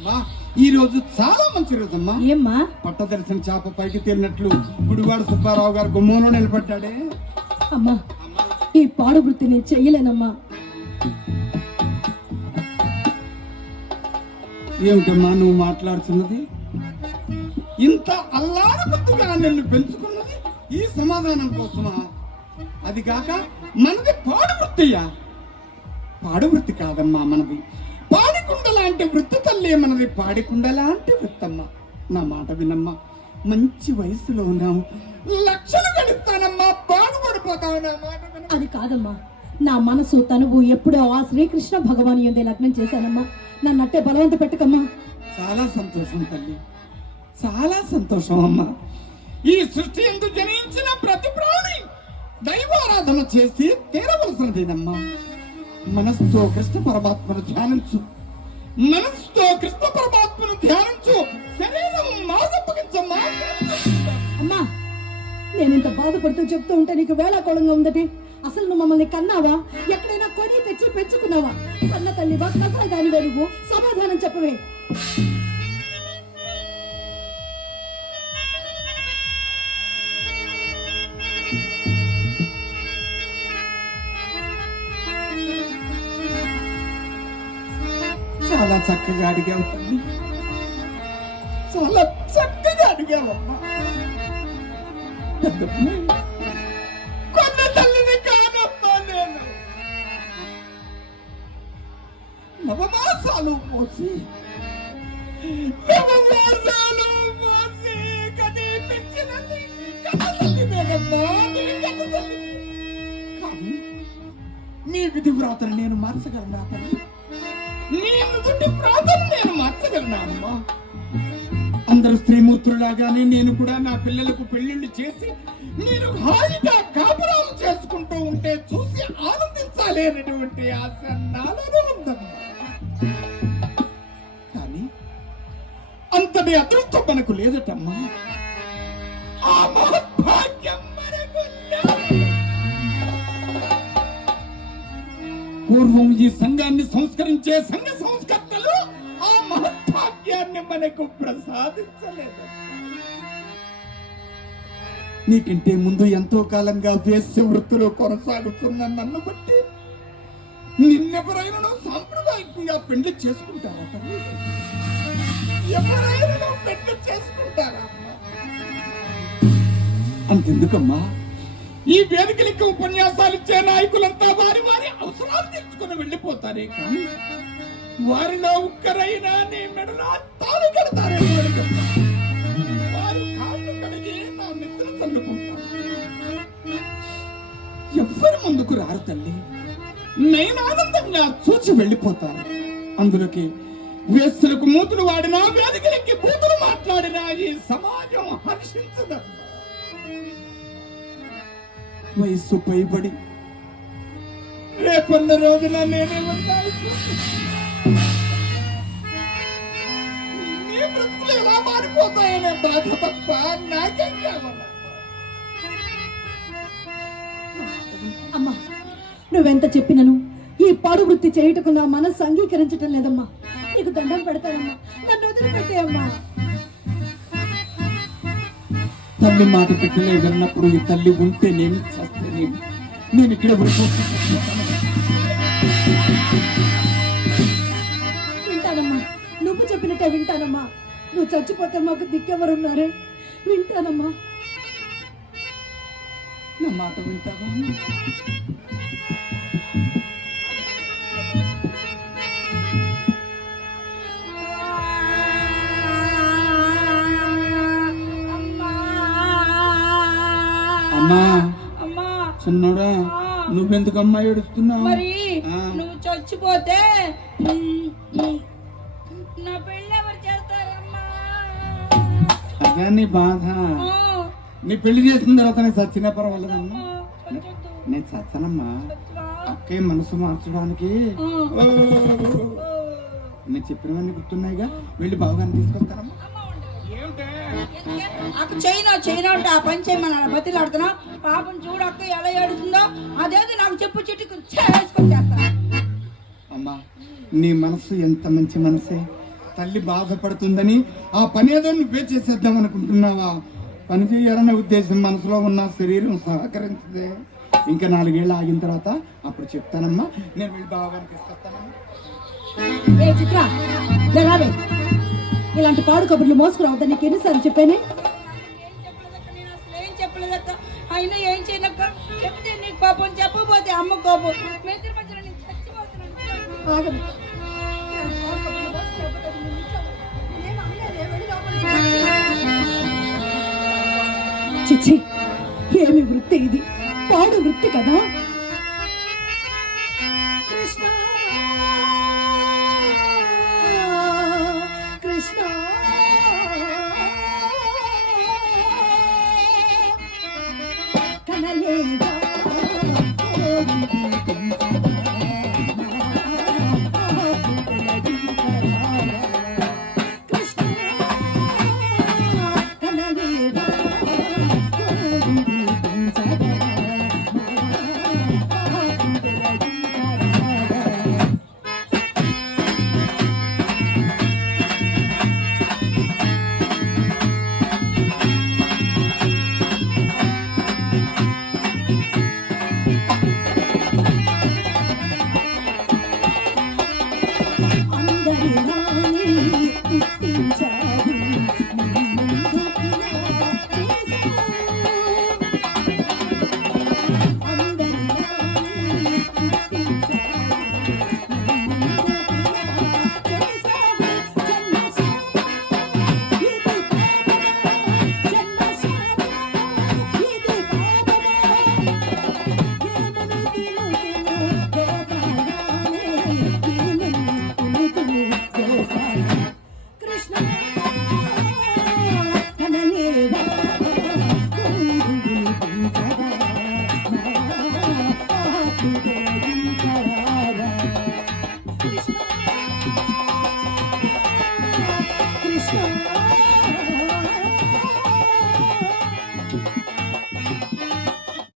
అమ్మా ఈ రోజు చాలా మంచి రోజు అమ్మా. ఏమ్మా? పట్టదర్శన చేప పైకి తేలినట్లు గుడివాడ సుబ్బారావు గారు గుమ్మంలో నిలబడ్డాడే. అమ్మా ఈ పాడు వృత్తి నేను చెయ్యలేనమ్మా ఏమిటమ్మా నువ్వు మాట్లాడుతున్నది? ఇంత అల్లారబద్దుగా నిన్ను పెంచుకున్నది ఈ సమాధానం కోసమా? అది కాక మనది పాడు వృత్తియా పాడు వృత్తి కాదమ్మా మనది. పాడికుండ లాంటి వృత్తి తల్లి మనది పాడికుండ లాంటి వృత్తమ్మా. నా మాట వినమ్మా. మంచి వయసులో ఉన్నాము లక్షలు గడుస్తానమ్మా. బాగుపడిపోతావు నా మాట. అది కాదమ్మా. నా మనసు తనువు ఎప్పుడో ఆ శ్రీకృష్ణ భగవాన్ ఎందే లగ్నం చేశానమ్మా. నన్ను అట్టే బలవంత పెట్టకమ్మా. చాలా సంతోషం తల్లి. చాలా సంతోషం అమ్మా. ఈ సృష్టి ఎందు జనించిన ప్రతి ప్రాణి దైవారాధన చేసి తీరవలసినదేనమ్మా. మనస్సుతో కృష్ణ పరమాత్మను ధ్యానించు. మనసుతో కృష్ణ పరమాత్మను ధ్యానించు శరీరం అమ్మా నేను ఇంత బాధపడుతూ చెప్తూ ఉంటే నీకు వేళాకోళంగా ఉందటి. అసలు నువ్వు మమ్మల్ని కన్నావా? ఎక్కడైనా కొని తెచ్చి పెంచుకున్నావా? కన్న తల్లివా కసా దాని వెలుగు సమాధానం చెప్పవే. చాలా చక్కగా అడిగావు తల్లి. చాలా చక్కగా అడిగావమ్మా. పెద్దమ్మ, కొన్న తల్లిని కాదమ్మా నేను. నవమాసాలు పోసి నవమాసాలు పోసి కనీ పెంచినది కన్న తల్లినేనమ్మా, నీ కానీ మీ విధి వ్రాతను నేను మార్చగలనా తల్లి? నేను నుదుటి ప్రాంతం నేను మార్చగలనా అమ్మా. అందరు స్త్రీమూర్తులాగానే నేను కూడా నా పిల్లలకు పెళ్ళిళ్ళు చేసి నేను హాయిగా కాపురాలు చేసుకుంటూ ఉంటే చూసి ఆనందించాలనేటువంటి ఆశ నాలో ఉందమ్మా. కానీ అంతటి అదృష్టం మనకు లేదటమ్మా. పూర్వం ఈ సంఘాన్ని సంస్కరించే సంఘ సంస్కర్తలు ఆ మహత్భాగ్యాన్ని మనకు ప్రసాదించలేదు. నీకంటే ముందు ఎంతో కాలంగా వేశ్య వృత్తిలో కొనసాగుతున్న నన్ను బట్టి నిన్నెవరైనా సాంప్రదాయకంగా పెళ్ళి చేసుకుంటారా ఎవరైనా పెళ్ళి చేసుకుంటారా అంతెందుకమ్మా? ఈ వేదికలకి ఉపన్యాసాలు ఇచ్చే నాయకులంతా వారి వారి అవసరాలు తీసుకుని వెళ్ళిపోతారే కానీ వారిలో ఒక్కరైనా నీ మెడలా తాళి కడతారే వారు కాళ్ళు కడిగి నా నిద్ర చల్లుకుంటారు. ఎవ్వరి ముందుకు రారు తల్లి. నేను ఆనందంగా చూచి వెళ్ళిపోతాను. అందులోకి వేస్తులకు మూతులు వాడినా వేదికలకి బూతులు మాట్లాడినా ఈ సమాజం హర్షించదు. వయస్సు పైబడి రేపన్న రోజున నేనే ఉండాలి నీ బ్రతుకులు ఎలా మారిపోతాయనే బాధ తప్ప నాకేం అమ్మా నువ్వెంత చెప్పినను? ఈ పాడు వృత్తి చేయుటకు నా మనస్సు అంగీకరించటం లేదమ్మా. నీకు దండం పెడతానమ్మా. నన్ను వదిలిపెట్టేయమ్మా. తల్లి మాట పెట్టలే విన్నప్పుడు ఈ తల్లి ఉంటే నేను చేస్తానేమి? నేను ఇక్కడ. వింటానమ్మా. నువ్వు చెప్పినట్టే వింటానమ్మా. నువ్వు చచ్చిపోతే మాకు దిక్కెవరున్నారే? వింటానమ్మా. నా మాట వింటావా? అమ్మా. అమ్మా. చిన్నోడా నువ్వెందుకమ్మా ఏడుస్తున్నావు? మరి. నువ్వు చచ్చిపోతే నా పెళ్ళి ఎవరు చేస్తారమ్మా? అదే నీ బాధ. నీ పెళ్ళి చేసిన తర్వాత నేను చచ్చినా పర్వాలేదమ్మా. నేను చచ్చనమ్మా? అక్కే మనసు మార్చడానికి. నేను చెప్పినవన్నీ గుర్తున్నాయిగా. వెళ్ళి బావగారిని తీసుకొస్తారమ్మా? అక్క చైనా చైనా అంటే ఆ పని చేయమని బతిలాడుతున్నా. పాపం చూడు అక్క ఎలా ఏడుతుందో అదేది నాకు చెప్పు చిట్టుకు అమ్మా నీ మనసు ఎంత మంచి మనసే. తల్లి బాధపడుతుందని ఆ పని ఏదో నువ్వే చేసేద్దాం అనుకుంటున్నావా? పని చేయాలనే ఉద్దేశం మనసులో ఉన్న శరీరం సహకరించదే. ఇంకా నాలుగేళ్ళు ఆగిన తర్వాత అప్పుడు చెప్తానమ్మా నేను వెళ్ళి బావగారికి ఇస్తానమ్మా ఏ చిత్ర ఇలాంటి పాడు కబుర్లు మోసుకురావద్దని నీకు ఎన్నిసార్లు చెప్పానే? ఏం అయినా చేయనక్క? చెప్తే కోపం అమ్మ కోపం. చిచ్చి ఏమి వృత్తి ఇది? పాడు వృత్తి కదా?